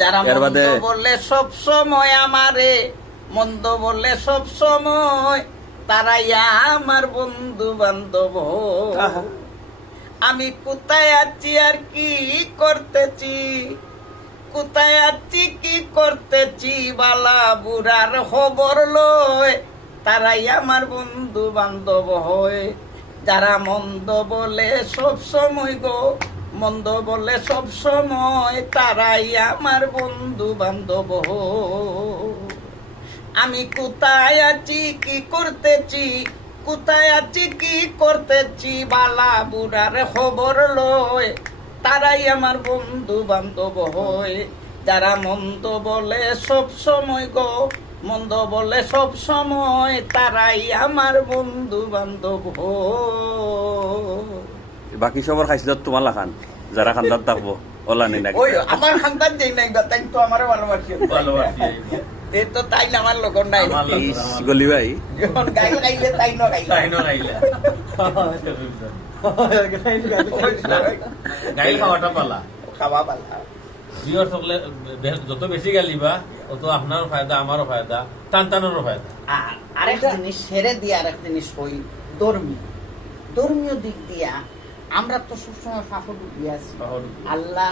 যারা মন্দ বলে সব সময় আমারে, মন্দ বলে সব সময়, তারাই আমার বন্ধু বান্ধব। আমি কোথায় আছি আর কি করতেছি, কোথায় আছি কি করতেছি, বালা বুড়ার খবর লয়, তারাই আমার বন্ধু বান্ধব হয়। যারা মন্দ বলে সব সময় গো, মন্দ বলে সব সময়, তারাই আমার বন্ধু বান্ধব হয়। আমি কোথায় আছি কি করতেছি, কোথায় আছি কি করতেছি, বালা বুড়ার খবর লয়, তারাই আমার বন্ধু বান্ধব হয়। যারা মন্দ বলে সব সময় গো, মন্দ বলে সব সময়, তারাই আমার বন্ধু বান্ধব হয়। বাকি সবার খাইছিল তোমার লাখান, যারা খান্দার থাকবো ওলা নেই নাকি? ওই আমার খানদার যেই নাই তাই তো আমার ভালোবাসি, এই তো তাই না আমার লোক নাই গলি ভাই যখন গাইলে গাইলে তাই ন গাইলে গাইল খাওয়াটা পালা খাওয়া পালা। জিওর সকলে যত বেশি গালিবা তত আপনারও ফায়দা, আমারও ফায়দা, টানটানোরও ফায়দা। আর আরেক জিনিস সেরে দিয়ে আরেক জিনিস কই, ধর্মীয় দিক দিয়া আমরা তো সবসময় ফাঁকড় দিয়ে আছি। আল্লাহ